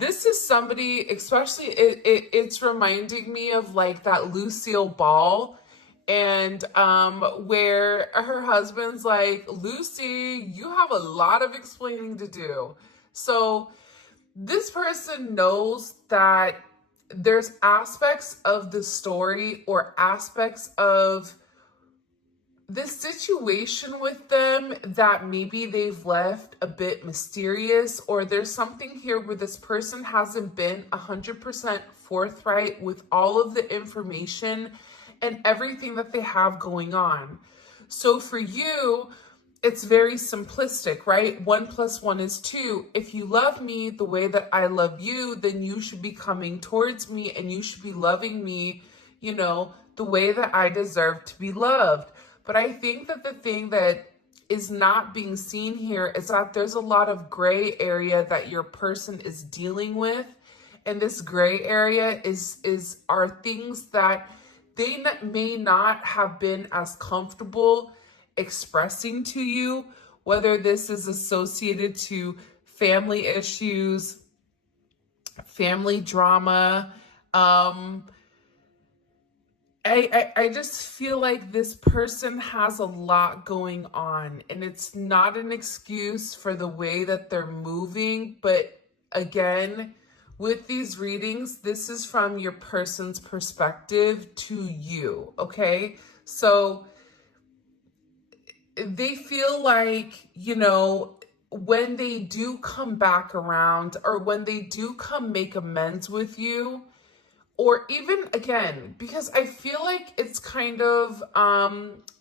this is somebody, especially it's reminding me of like that Lucille Ball, and where her husband's like, Lucy, you have a lot of explaining to do. So this person knows that there's aspects of the story or aspects of this situation with them that maybe they've left a bit mysterious, or there's something here where this person hasn't been 100% forthright with all of the information and everything that they have going on. So for you, it's very simplistic, right? 1 + 1 is 2. If you love me the way that I love you, then you should be coming towards me and you should be loving me, the way that I deserve to be loved. But I think that the thing that is not being seen here is that there's a lot of gray area that your person is dealing with. And this gray area are things that they may not have been as comfortable expressing to you, whether this is associated to family issues, family drama. I just feel like this person has a lot going on, and it's not an excuse for the way that they're moving. But again, with these readings, this is from your person's perspective to you, okay? So they feel like, when they do come back around, or when they do come make amends with you, or even again, because I feel like it's kind of,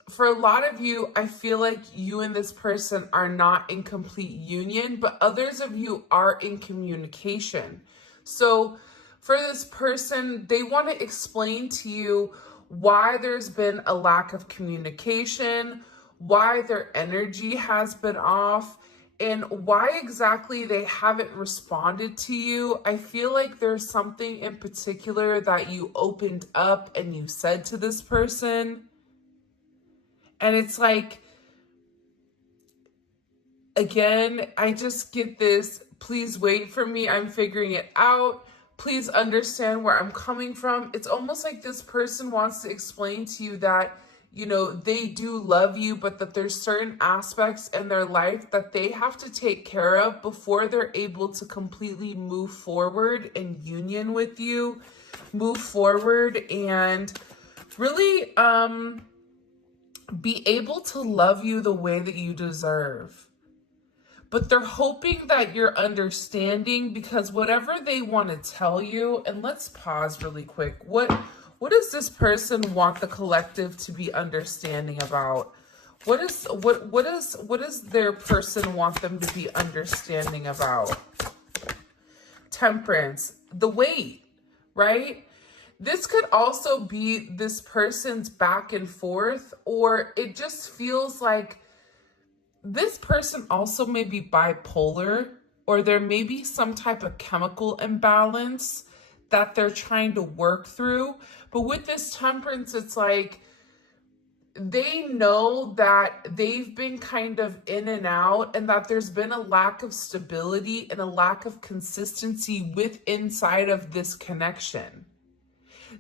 for a lot of you, I feel like you and this person are not in complete union, but others of you are in communication. So for this person, they want to explain to you why there's been a lack of communication, why their energy has been off, and why exactly they haven't responded to you. I feel like there's something in particular that you opened up and you said to this person. And it's like, again, I just get this, please wait for me, I'm figuring it out. Please understand where I'm coming from. It's almost like this person wants to explain to you that they do love you, but that there's certain aspects in their life that they have to take care of before they're able to completely move forward in union with you, move forward and really be able to love you the way that you deserve. But they're hoping that you're understanding, because whatever they want to tell you, and let's pause really quick. What does this person want the collective to be understanding about? What does their person want them to be understanding about? Temperance, the weight, right? This could also be this person's back and forth, or it just feels like this person also may be bipolar, or there may be some type of chemical imbalance that they're trying to work through. But with this temperance, it's like they know that they've been kind of in and out, and that there's been a lack of stability and a lack of consistency inside of this connection.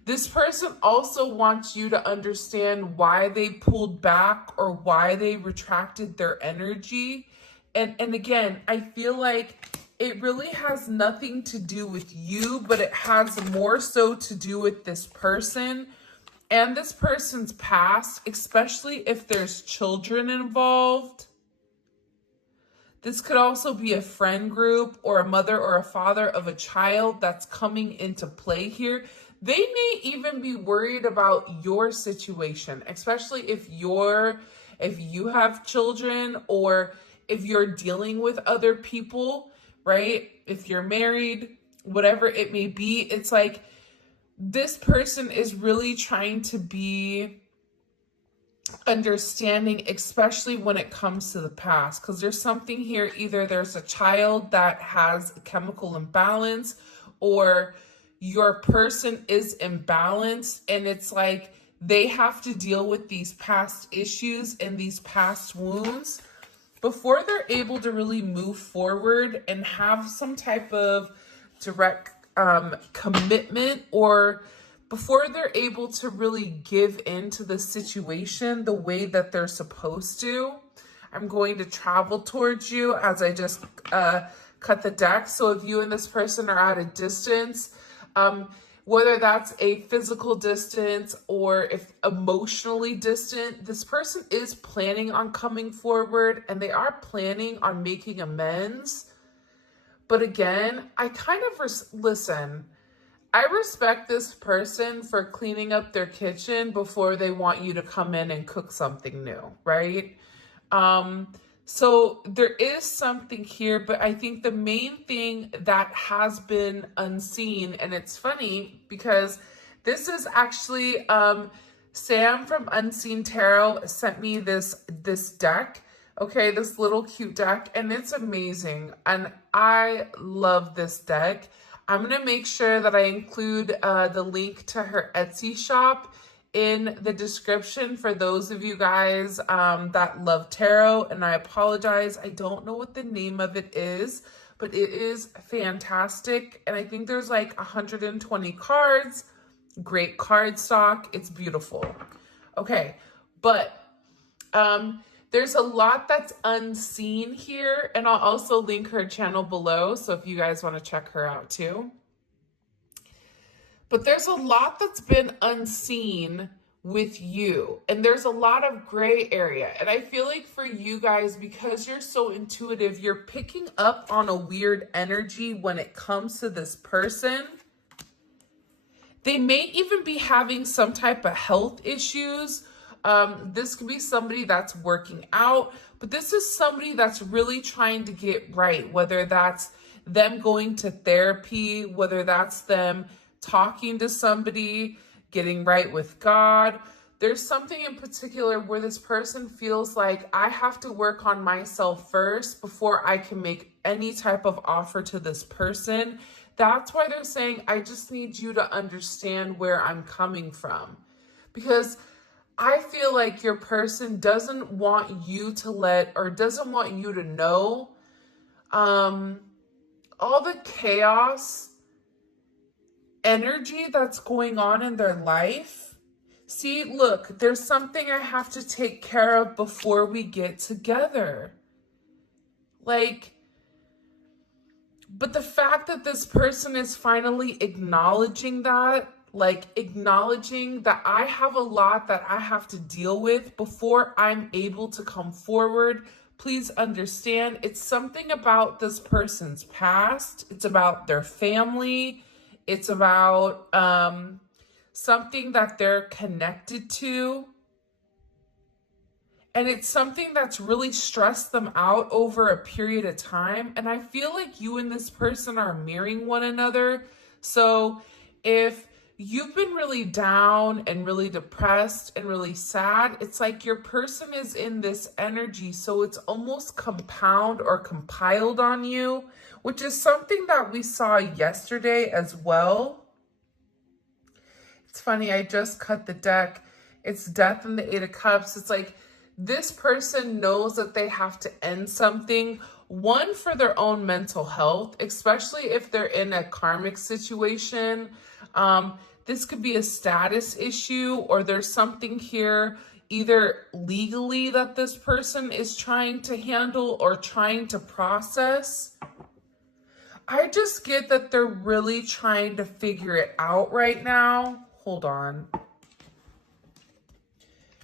This person also wants you to understand why they pulled back or why they retracted their energy. And again, I feel like it really has nothing to do with you, but it has more so to do with this person and this person's past, especially if there's children involved. This could also be a friend group or a mother or a father of a child that's coming into play here. They may even be worried about your situation, especially if you have children, or if you're dealing with other people, right? If you're married, whatever it may be, it's like this person is really trying to be understanding, especially when it comes to the past, because there's something here. Either there's a child that has a chemical imbalance, or your person is imbalanced, and it's like they have to deal with these past issues and these past wounds before they're able to really move forward and have some type of direct commitment, or before they're able to really give into the situation the way that they're supposed to. I'm going to travel towards you as I just cut the deck. So if you and this person are at a distance, whether that's a physical distance or if emotionally distant, this person is planning on coming forward and they are planning on making amends. But again, I kind of listen. I respect this person for cleaning up their kitchen before they want you to come in and cook something new, right? So there is something here, but I think the main thing that has been unseen, and it's funny because this is actually, Sam from Unseen Tarot sent me this deck, okay, this little cute deck, and it's amazing, and I love this deck. I'm going to make sure that I include the link to her Etsy shop in the description for those of you guys that love tarot. And I apologize, I don't know what the name of it is, but it is fantastic. And I think there's like 120 cards, great card stock. It's beautiful. Okay, but there's a lot that's unseen here, and I'll also link her channel below, so if you guys want to check her out too. But there's a lot that's been unseen with you, and there's a lot of gray area. And I feel like for you guys, because you're so intuitive, you're picking up on a weird energy when it comes to this person. They may even be having some type of health issues. This could be somebody that's working out, but this is somebody that's really trying to get right, whether that's them going to therapy, whether that's them talking to somebody, getting right with God. There's something in particular where this person feels like I have to work on myself first before I can make any type of offer to this person. That's why they're saying, I just need you to understand where I'm coming from. Because I feel like your person doesn't want you to doesn't want you to know all the chaos energy that's going on in their life. See, look, there's something I have to take care of before we get together. Like, but the fact that this person is finally acknowledging that, like acknowledging that I have a lot that I have to deal with before I'm able to come forward. Please understand, it's something about this person's past. It's about their family. It's about something that they're connected to. And it's something that's really stressed them out over a period of time. And I feel like you and this person are mirroring one another. So if you've been really down and really depressed and really sad, it's like your person is in this energy. So it's almost compound or compiled on you, which is something that we saw yesterday as well. It's funny, I just cut the deck. It's Death and the Eight of Cups. It's like this person knows that they have to end something, one, for their own mental health, especially if they're in a karmic situation. This could be a status issue, or there's something here either legally that this person is trying to handle or trying to process. I just get that they're really trying to figure it out right now. Hold on.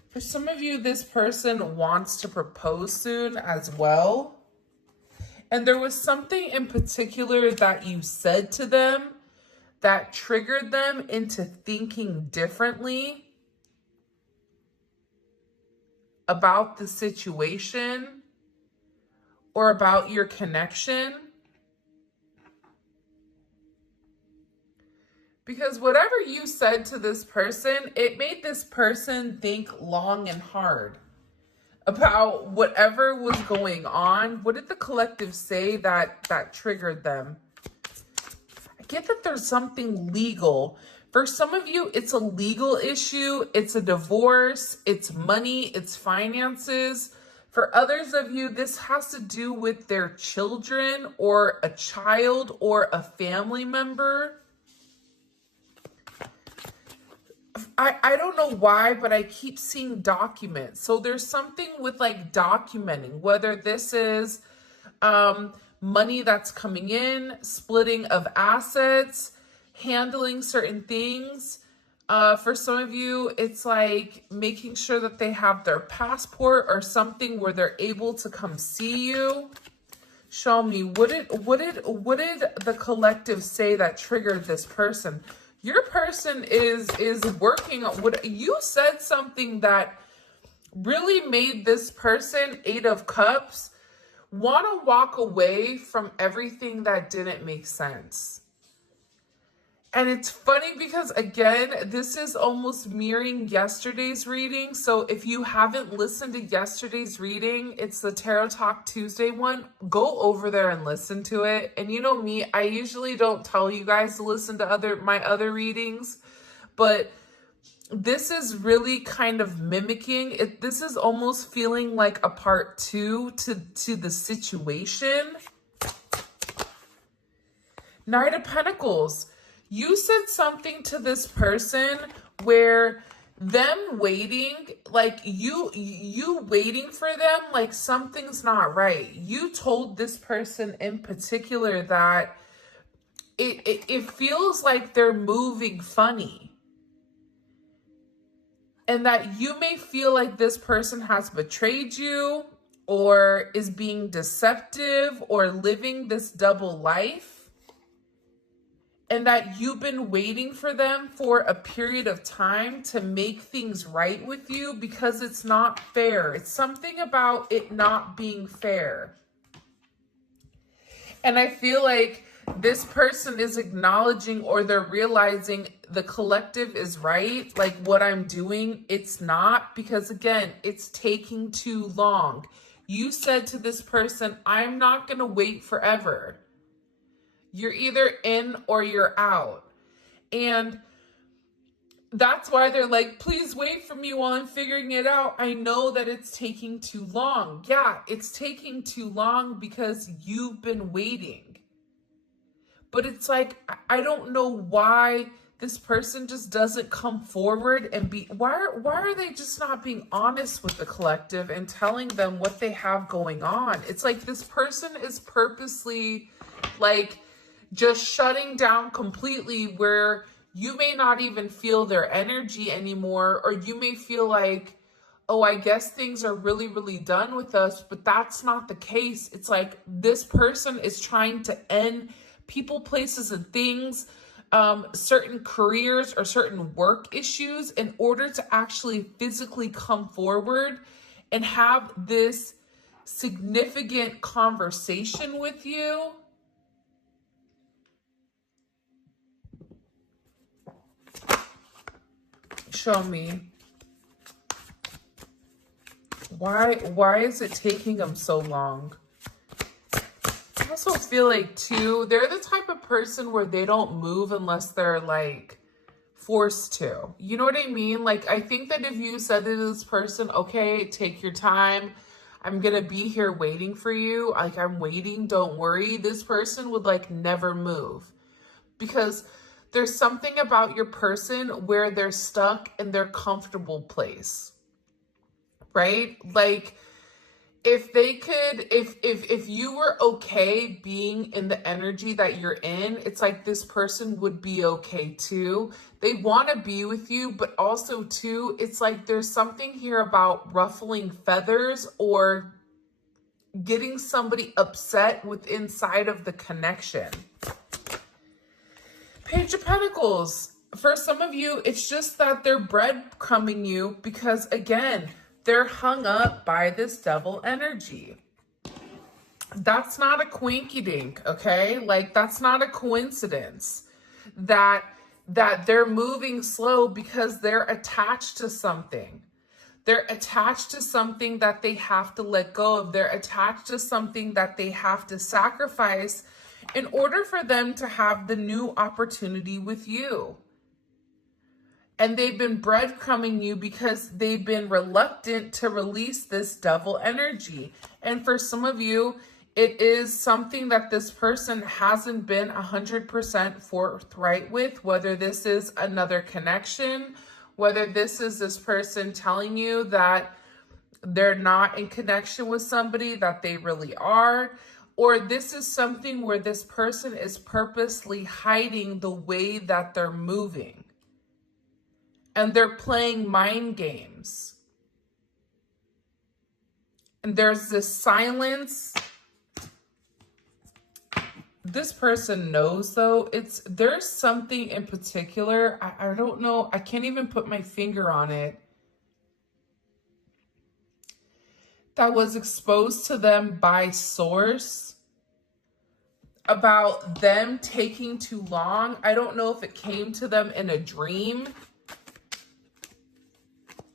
For some of you, this person wants to propose soon as well. And there was something in particular that you said to them that triggered them into thinking differently about the situation or about your connection. Because whatever you said to this person, it made this person think long and hard about whatever was going on. What did the collective say that triggered them? I get that there's something legal. For some of you, it's a legal issue. It's a divorce. It's money. It's finances. For others of you, this has to do with their children or a child or a family member. I don't know why, but I keep seeing documents. So there's something with like documenting, whether this is money that's coming in, splitting of assets, handling certain things. For some of you, it's like making sure that they have their passport or something where they're able to come see you. Show me, what did the collective say that triggered this person? Your person is working on what you said, something that really made this person, 8 of Cups, want to walk away from everything that didn't make sense. And it's funny because, again, this is almost mirroring yesterday's reading. So if you haven't listened to yesterday's reading, it's the Tarot Talk Tuesday one. Go over there and listen to it. And you know me, I usually don't tell you guys to listen to my other readings, but this is really kind of mimicking it. This is almost feeling like a part 2 to the situation. Knight of Pentacles. You said something to this person where them waiting, like you waiting for them, like something's not right. You told this person in particular that it feels like they're moving funny. And that you may feel like this person has betrayed you or is being deceptive or living this double life. And that you've been waiting for them for a period of time to make things right with you because it's not fair. It's something about it not being fair. And I feel like this person is acknowledging, or they're realizing, the collective is right. Like, what I'm doing, it's not, because again, it's taking too long. You said to this person, I'm not going to wait forever. You're either in or you're out. And that's why they're like, please wait for me while I'm figuring it out. I know that it's taking too long. Yeah, it's taking too long because you've been waiting. But it's like, I don't know why this person just doesn't come forward and be, why are they just not being honest with the collective and telling them what they have going on? It's like this person is purposely like just shutting down completely, where you may not even feel their energy anymore, or you may feel like, oh, I guess things are really, really done with us, but that's not the case. It's like this person is trying to end people, places, and things, certain careers or certain work issues in order to actually physically come forward and have this significant conversation with you. Show me. Why is it taking them so long? I also feel like, too, they're the type of person where they don't move unless they're, like, forced to. You know what I mean? Like, I think that if you said to this person, okay, take your time, I'm gonna be here waiting for you, like, I'm waiting, don't worry, this person would, like, never move. Because there's something about your person where they're stuck in their comfortable place, right? Like, if they could, if you were okay being in the energy that you're in, it's like this person would be okay too. They want to be with you, but also too, it's like there's something here about ruffling feathers or getting somebody upset with inside of the connection. Page of Pentacles. For some of you, it's just that they're breadcrumbing you because, again, they're hung up by this devil energy. That's not a quinky-dink, okay? Like, that's not a coincidence that they're moving slow because they're attached to something. They're attached to something that they have to let go of. They're attached to something that they have to sacrifice in order for them to have the new opportunity with you. And they've been breadcrumbing you because they've been reluctant to release this devil energy. And for some of you, it is something that this person hasn't been 100% forthright with, whether this is another connection, whether this is this person telling you that they're not in connection with somebody that they really are, or this is something where this person is purposely hiding the way that they're moving. And they're playing mind games. And there's this silence. This person knows, though, there's something in particular. I don't know. I can't even put my finger on it. That was exposed to them by source about them taking too long. I don't know if it came to them in a dream,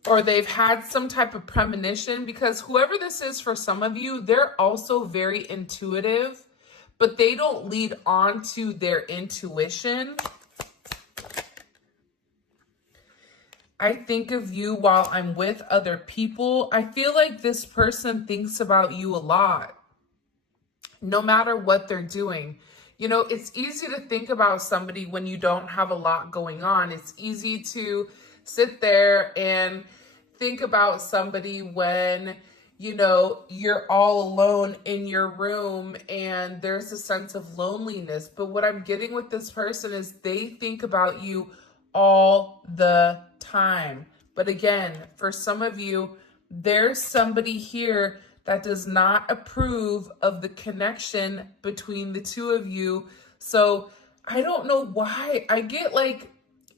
or they've had some type of premonition, because whoever this is for some of you, they're also very intuitive, but they don't lead on to their intuition. I think of you while I'm with other people. I feel like this person thinks about you a lot, no matter what they're doing. You know, it's easy to think about somebody when you don't have a lot going on. It's easy to sit there and think about somebody when, you know, you're all alone in your room and there's a sense of loneliness. But what I'm getting with this person is they think about you all the time. But again, for some of you, there's somebody here that does not approve of the connection between the two of you. So I don't know why. I get like,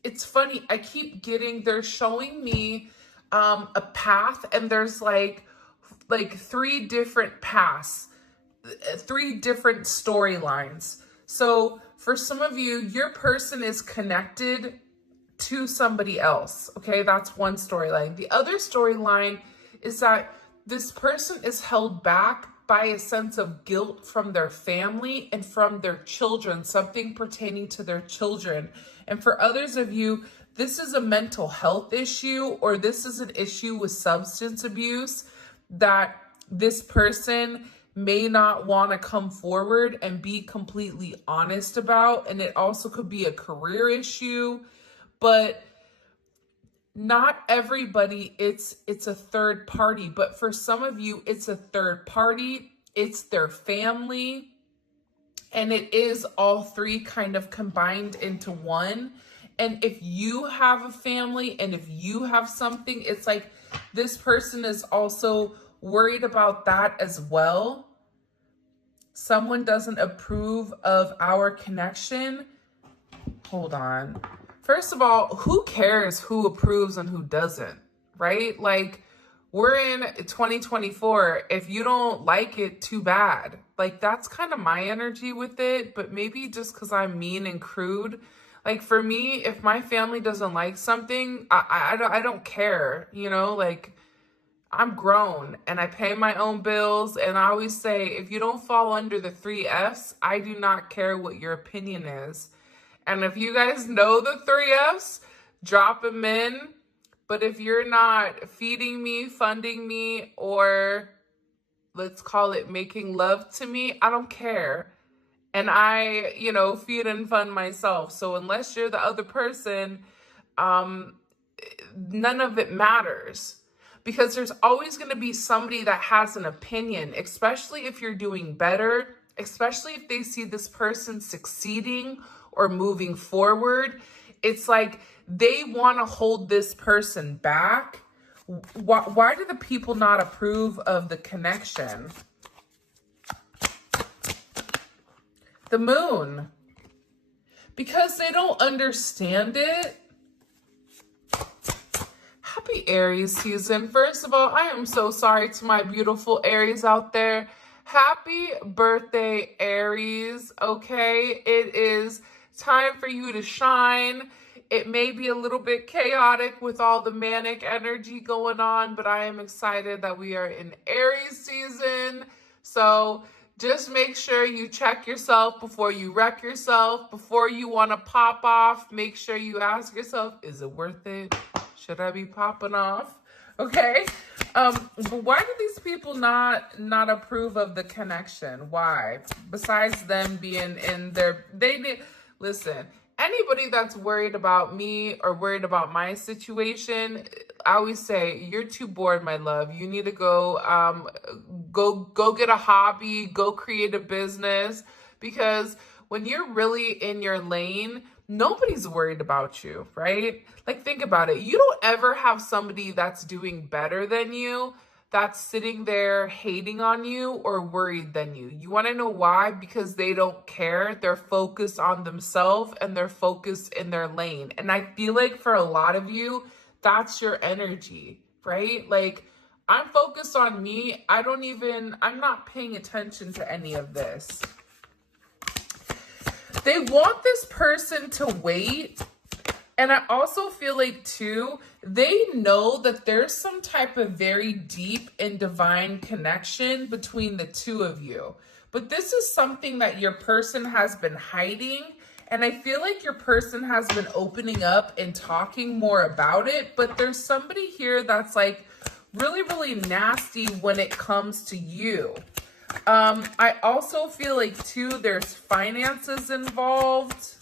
it's funny. I keep getting, they're showing me a path, and there's like 3 different paths, 3 different storylines. So for some of you, your person is connected to somebody else. Okay, that's one storyline. The other storyline is that this person is held back by a sense of guilt from their family and from their children, something pertaining to their children. And for others of you, this is a mental health issue, or this is an issue with substance abuse that this person may not want to come forward and be completely honest about. And it also could be a career issue, but not everybody, it's a third party. But for some of you, it's a third party, it's their family, and it is all 3 kind of combined into one. And if you have a family and if you have something, it's like this person is also worried about that as well. Someone doesn't approve of our connection. Hold on. First of all, who cares who approves and who doesn't, right? Like, we're in 2024. If you don't like it, too bad. Like, that's kind of my energy with it, but maybe just because I'm mean and crude. Like, for me, if my family doesn't like something, I don't care, you know? Like, I'm grown and I pay my own bills. And I always say, if you don't fall under the 3 Fs, I do not care what your opinion is. And if you guys know the 3 Fs, drop them in. But if you're not feeding me, funding me, or let's call it making love to me, I don't care. And I, you know, feed and fund myself. So unless you're the other person, none of it matters. Because there's always going to be somebody that has an opinion, especially if you're doing better, especially if they see this person succeeding or moving forward. It's like they want to hold this person back. Why do the people not approve of the connection? The moon. Because they don't understand it. Happy Aries season. First of all, I am so sorry to my beautiful Aries out there. Happy birthday, Aries. Okay, it is time for you to shine. It may be a little bit chaotic with all the manic energy going on, but I am excited that we are in Aries season. So Just make sure you check yourself before you wreck yourself. Before you want to pop off, make sure you ask yourself, is it worth it? Should I be popping off? Okay. But why do these people not approve of the connection? Why? Besides them being in their, listen, anybody that's worried about me or worried about my situation, I always say, you're too bored, my love. You need to go get a hobby, go create a business, because when you're really in your lane, nobody's worried about you, right? Like, think about it. You don't ever have somebody that's doing better than you that's sitting there hating on you or worried than you. You want to know why? Because they don't care. They're focused on themselves and they're focused in their lane. And I feel like for a lot of you, that's your energy, right? Like, I'm focused on me. I'm not paying attention to any of this. They want this person to wait. And I also feel like, too, they know that there's some type of very deep and divine connection between the two of you. But this is something that your person has been hiding. And I feel like your person has been opening up and talking more about it. But there's somebody here that's like really, really nasty when it comes to you. I also feel like, too, there's finances involved.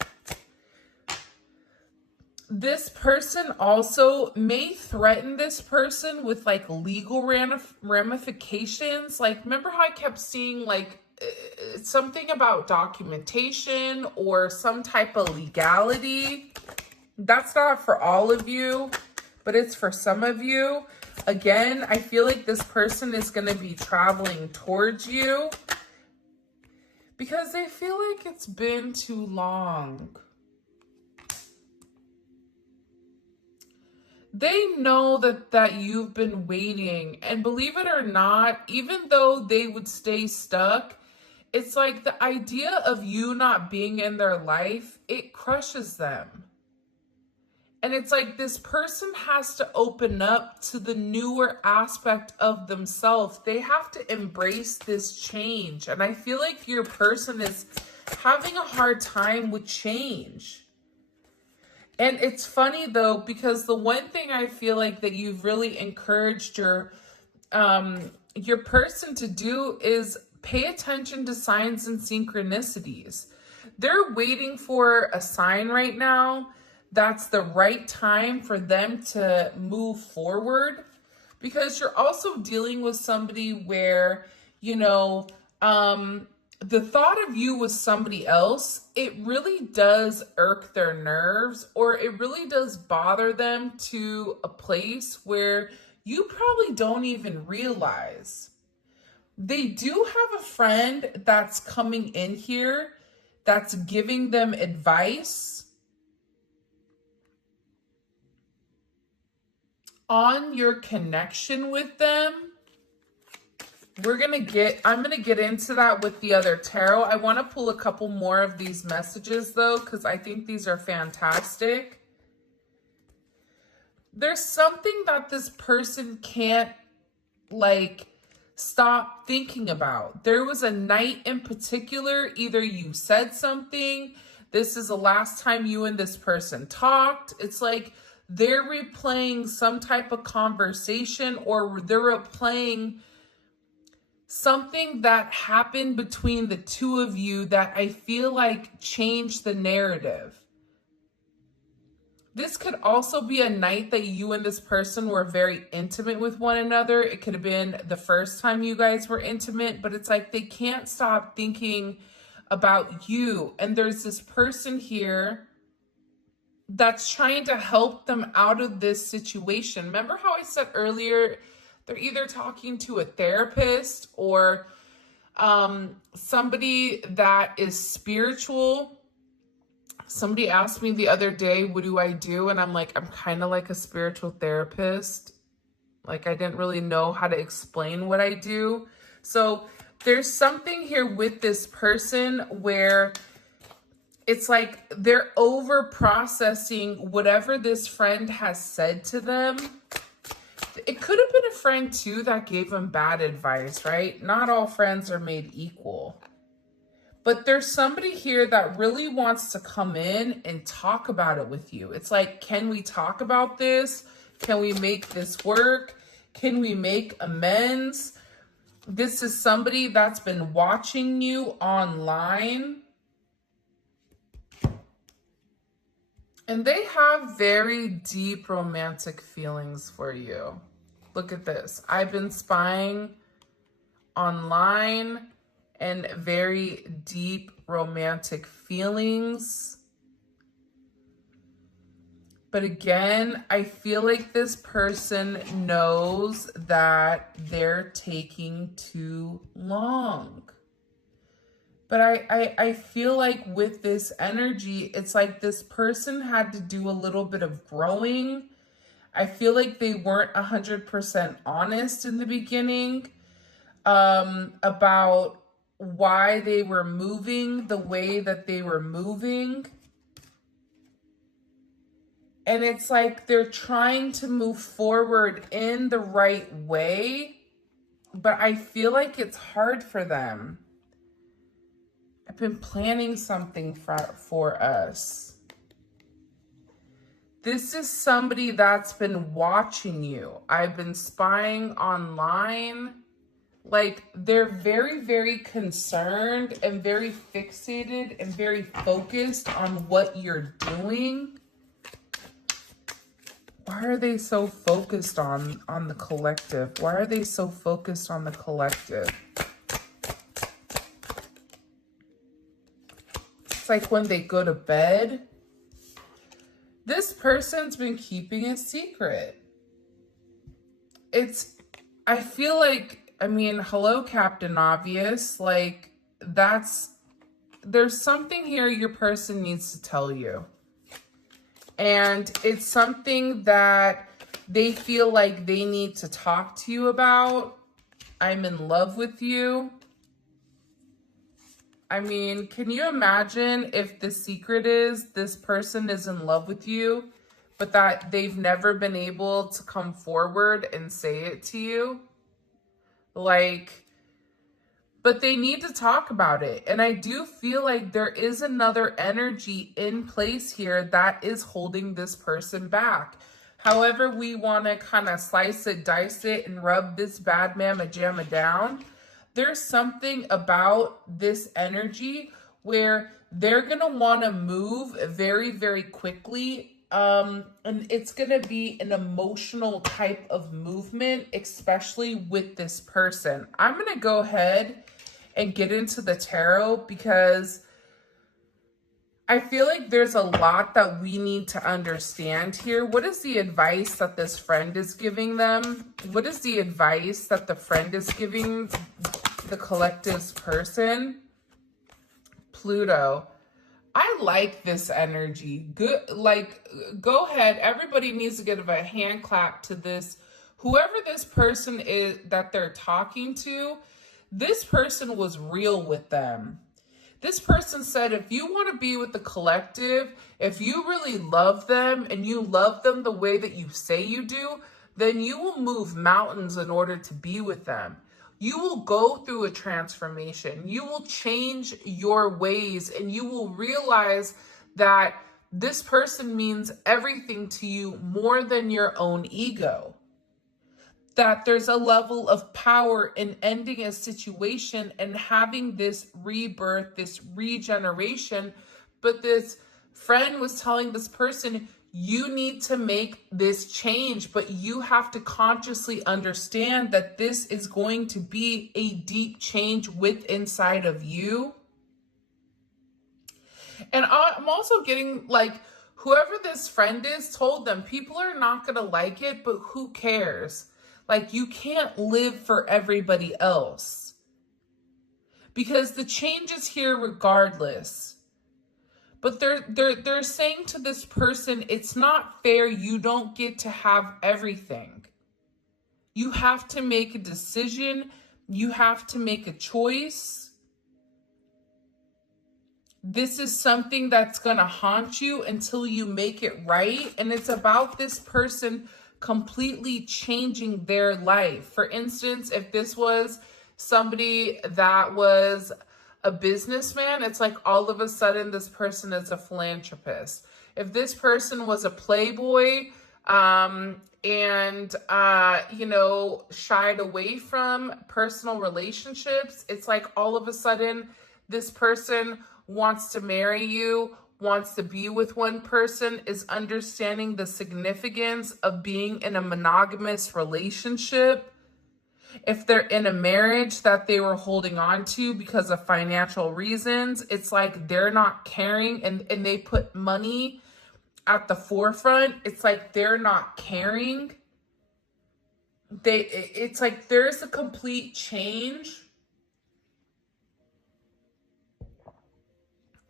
This person also may threaten this person with like legal ramifications. Like, remember how I kept seeing like something about documentation or some type of legality? That's not for all of you, but it's for some of you. Again, I feel like this person is going to be traveling towards you because they feel like it's been too long. They know that you've been waiting, and believe it or not, even though they would stay stuck, it's like the idea of you not being in their life, it crushes them. And it's like this person has to open up to the newer aspect of themselves. They have to embrace this change. And I feel like your person is having a hard time with change. And it's funny, though, because the one thing I feel like that you've really encouraged your person to do is pay attention to signs and synchronicities. They're waiting for a sign right now that's the right time for them to move forward, because you're also dealing with somebody where, you know, the thought of you with somebody else, it really does irk their nerves, or it really does bother them to a place where you probably don't even realize. They do have a friend that's coming in here that's giving them advice on your connection with them. I'm going to get into that with the other tarot. I want to pull a couple more of these messages, though, because I think these are fantastic. There's something that this person can't, like, stop thinking about. There was a night in particular, either you said something, this is the last time you and this person talked. It's like they're replaying some type of conversation, or they're replaying something that happened between the two of you that I feel like changed the narrative. This could also be a night that you and this person were very intimate with one another. It could have been the first time you guys were intimate, but it's like they can't stop thinking about you. And there's this person here that's trying to help them out of this situation. Remember how I said earlier, they're either talking to a therapist or somebody that is spiritual. Somebody asked me the other day, what do I do? And I'm like, I'm kind of like a spiritual therapist. Like, I didn't really know how to explain what I do. So there's something here with this person where it's like they're over processing whatever this friend has said to them. It could have been a friend too that gave him bad advice, right? Not all friends are made equal. But there's somebody here that really wants to come in and talk about it with you. It's like, can we talk about this? Can we make this work? Can we make amends? This is somebody that's been watching you online. And they have very deep romantic feelings for you. Look at this. I've been spying online and very deep romantic feelings. But again, I feel like this person knows that they're taking too long. But I feel like with this energy, it's like this person had to do a little bit of growing. I feel like they weren't 100% honest in the beginning about why they were moving the way that they were moving. And it's like they're trying to move forward in the right way, but I feel like it's hard for them. I've been planning something for us. This is somebody that's been watching you. I've been spying online. Like, they're very, very concerned and very fixated and very focused on what you're doing. Why are they so focused on the collective? Why are they so focused on the collective? It's like when they go to bed, this person's been keeping a secret. I feel like, I mean, hello, Captain Obvious. Like, there's something here your person needs to tell you. And it's something that they feel like they need to talk to you about. I'm in love with you. I mean, can you imagine if the secret is this person is in love with you, but that they've never been able to come forward and say it to you? Like, but they need to talk about it. And I do feel like there is another energy in place here that is holding this person back. However we want to kind of slice it, dice it, and rub this bad mamma jamma down, there's something about this energy where they're going to want to move very, very quickly. And it's going to be an emotional type of movement, especially with this person. I'm going to go ahead and get into the tarot because I feel like there's a lot that we need to understand here. What is the advice that this friend is giving them? What is the advice that the friend is giving the collective's person? Pluto. I like this energy. Good. Like, go ahead. Everybody needs to give a hand clap to this. Whoever this person is that they're talking to, this person was real with them. This person said, if you want to be with the collective, if you really love them and you love them the way that you say you do, then you will move mountains in order to be with them. You will go through a transformation. You will change your ways and you will realize that this person means everything to you more than your own ego. That there's a level of power in ending a situation and having this rebirth, this regeneration. But this friend was telling this person, you need to make this change, but you have to consciously understand that this is going to be a deep change within inside of you. And I'm also getting like, whoever this friend is told them, people are not going to like it, but who cares? Like, you can't live for everybody else because the change is here regardless. But they're saying to this person, it's not fair. You don't get to have everything. You have to make a decision. You have to make a choice. This is something that's going to haunt you until you make it right. And it's about this person completely changing their life. For instance, if this was somebody that was a businessman, it's like all of a sudden this person is a philanthropist. If this person was a playboy, shied away from personal relationships, it's like all of a sudden this person wants to marry you, wants to be with one person, is understanding the significance of being in a monogamous relationship. If they're in a marriage that they were holding on to because of financial reasons, it's like they're not caring, and they put money at the forefront. It's like they're not caring. It's like there's a complete change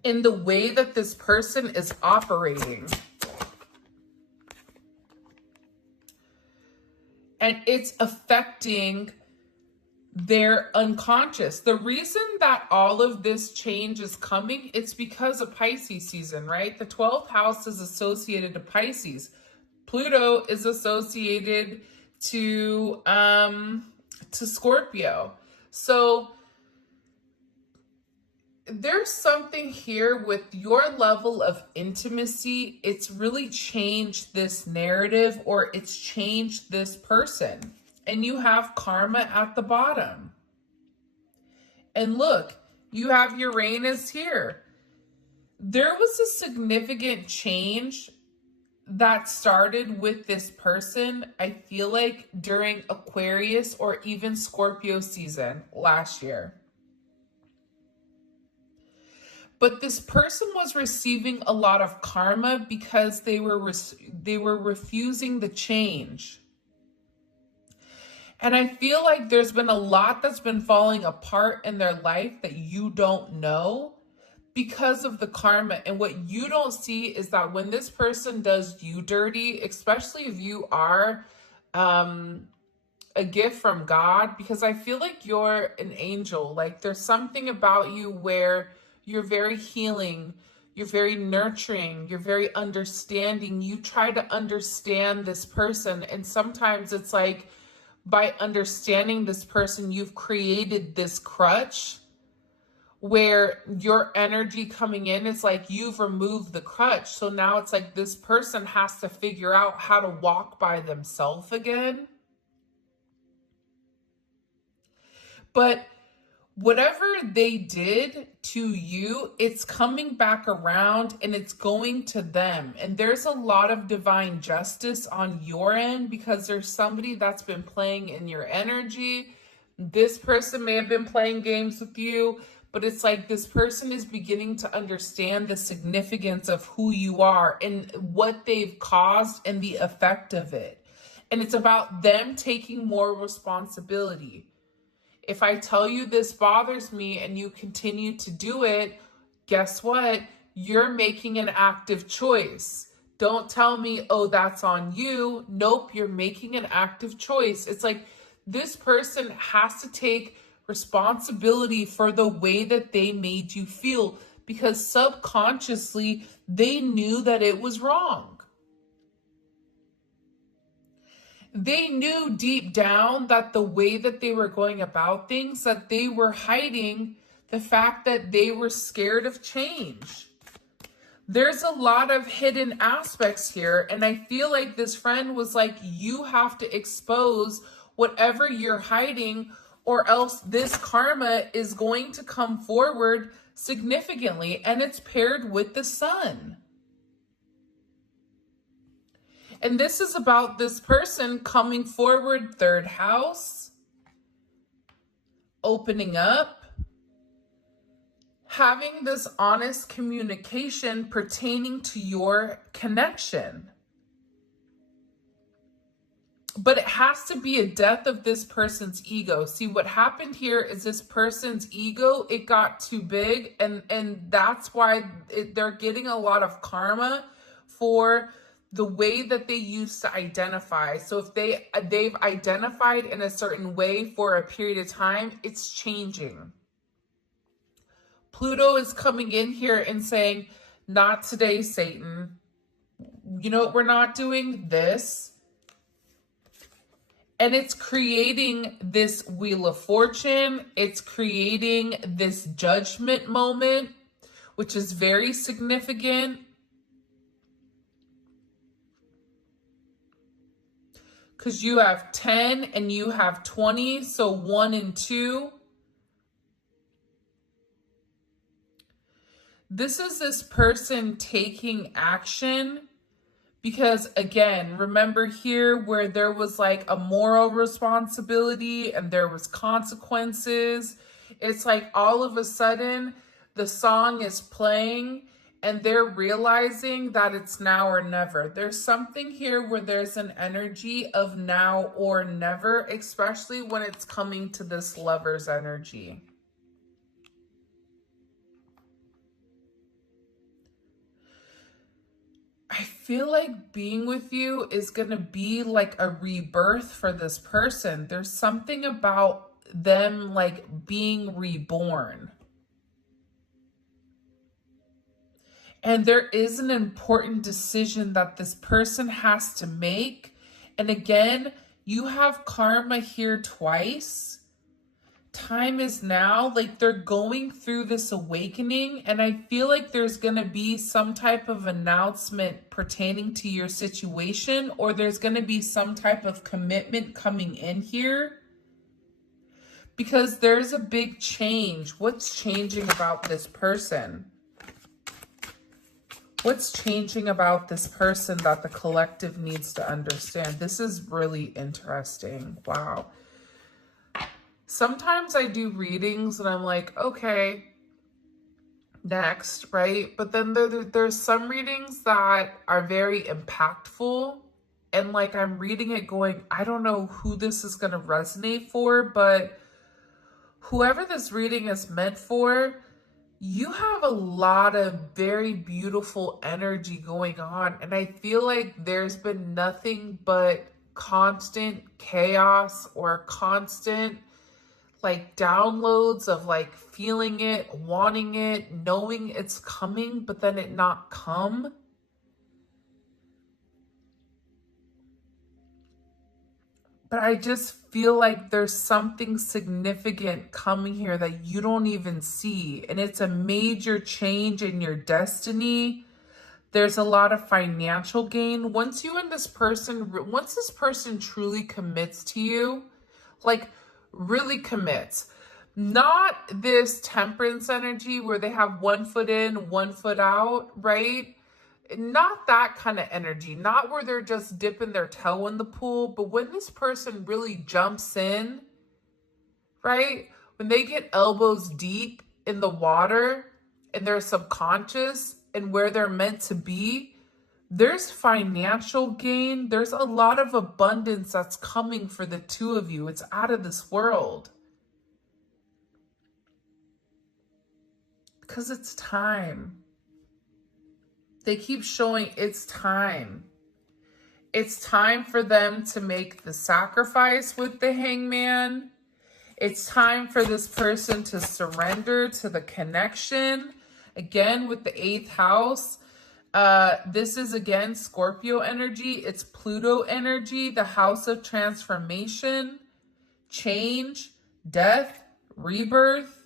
in the way that this person is operating. And it's affecting their unconscious. The reason that all of this change is coming, it's because of Pisces season, right? The 12th house is associated to Pisces. Pluto is associated to Scorpio. So there's something here with your level of intimacy. It's really changed this narrative, or it's changed this person. And you have karma at the bottom. And look, you have Uranus here. There was a significant change that started with this person, I feel like, during Aquarius or even Scorpio season last year. But this person was receiving a lot of karma because they were refusing the change. And I feel like there's been a lot that's been falling apart in their life that you don't know because of the karma. And what you don't see is that when this person does you dirty, especially if you are a gift from God, because I feel like you're an angel. Like there's something about you where you're very healing, you're very nurturing, you're very understanding. You try to understand this person. And sometimes it's like, by understanding this person, you've created this crutch where your energy coming in is like you've removed the crutch. So now it's like this person has to figure out how to walk by themselves again. But whatever they did to you, it's coming back around and it's going to them. And there's a lot of divine justice on your end because there's somebody that's been playing in your energy. This person may have been playing games with you, but it's like this person is beginning to understand the significance of who you are and what they've caused and the effect of it. And it's about them taking more responsibility. If I tell you this bothers me and you continue to do it, guess what? You're making an active choice. Don't tell me, oh, that's on you. Nope, you're making an active choice. It's like this person has to take responsibility for the way that they made you feel because subconsciously they knew that it was wrong. They knew deep down that the way that they were going about things, that they were hiding the fact that they were scared of change. There's a lot of hidden aspects here. And I feel like this friend was like, you have to expose whatever you're hiding or else this karma is going to come forward significantly. And it's paired with the sun. And this is about this person coming forward, third house, opening up, having this honest communication pertaining to your connection. But it has to be a death of this person's ego. See, what happened here is this person's ego, it got too big. And that's why they're getting a lot of karma for the way that they used to identify. So if they've identified in a certain way for a period of time, it's changing. Pluto is coming in here and saying, not today, Satan. You know, we're not doing this. And it's creating this Wheel of Fortune. It's creating this judgment moment, which is very significant. Because you have 10 and you have 20, so 1 and 2. This is this person taking action. Because again, remember here where there was like a moral responsibility and there was consequences. It's like all of a sudden the song is playing and they're realizing that it's now or never. There's something here where there's an energy of now or never, especially when it's coming to this Lover's energy. I feel like being with you is going to be like a rebirth for this person. There's something about them like being reborn. And there is an important decision that this person has to make. And again, you have karma here twice. Time is now, like they're going through this awakening, and I feel like there's going to be some type of announcement pertaining to your situation, or there's going to be some type of commitment coming in here because there's a big change. What's changing about this person? What's changing about this person that the collective needs to understand? This is really interesting. Wow. Sometimes I do readings and I'm like, okay, next, right? But then there's some readings that are very impactful. And like I'm reading it going, I don't know who this is going to resonate for, but whoever this reading is meant for, you have a lot of very beautiful energy going on. And I feel like there's been nothing but constant chaos or constant like downloads of like feeling it, wanting it, knowing it's coming, but then it not come. But I just feel like there's something significant coming here that you don't even see. And it's a major change in your destiny. There's a lot of financial gain. Once this person truly commits to you, like really commits, not this Temperance energy where they have 1 foot in, 1 foot out, right? Not that kind of energy, not where they're just dipping their toe in the pool, but when this person really jumps in, right? When they get elbows deep in the water and they're subconscious and where they're meant to be, there's financial gain. There's a lot of abundance that's coming for the two of you. It's out of this world. Because it's time. They keep showing it's time. It's time for them to make the sacrifice with the Hangman. It's time for this person to surrender to the connection. Again, with the 8th house, this is again Scorpio energy. It's Pluto energy, the house of transformation, change, death, rebirth.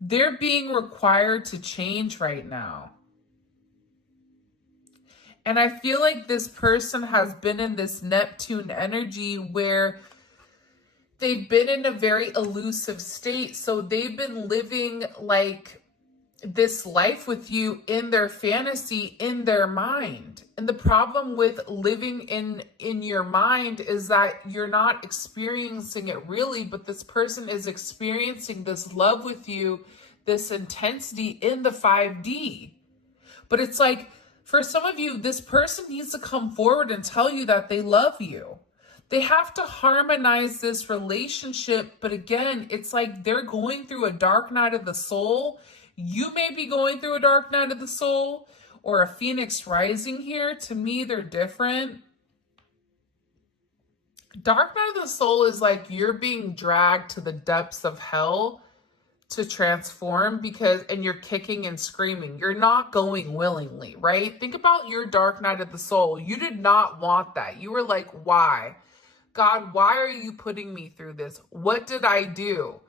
They're being required to change right now. And I feel like this person has been in this Neptune energy where they've been in a very elusive state. So they've been living like this life with you in their fantasy, in their mind. And the problem with living in your mind is that you're not experiencing it really, but this person is experiencing this love with you, this intensity in the 5D. But it's like, for some of you, this person needs to come forward and tell you that they love you. They have to harmonize this relationship. But again, it's like they're going through a dark night of the soul. You may be going through a dark night of the soul or a phoenix rising here. To me, they're different. Dark night of the soul is like you're being dragged to the depths of hell to transform and you're kicking and screaming. You're not going willingly, right? Think about your dark night of the soul. You did not want that. You were like, why? God, why are you putting me through this? What did I do?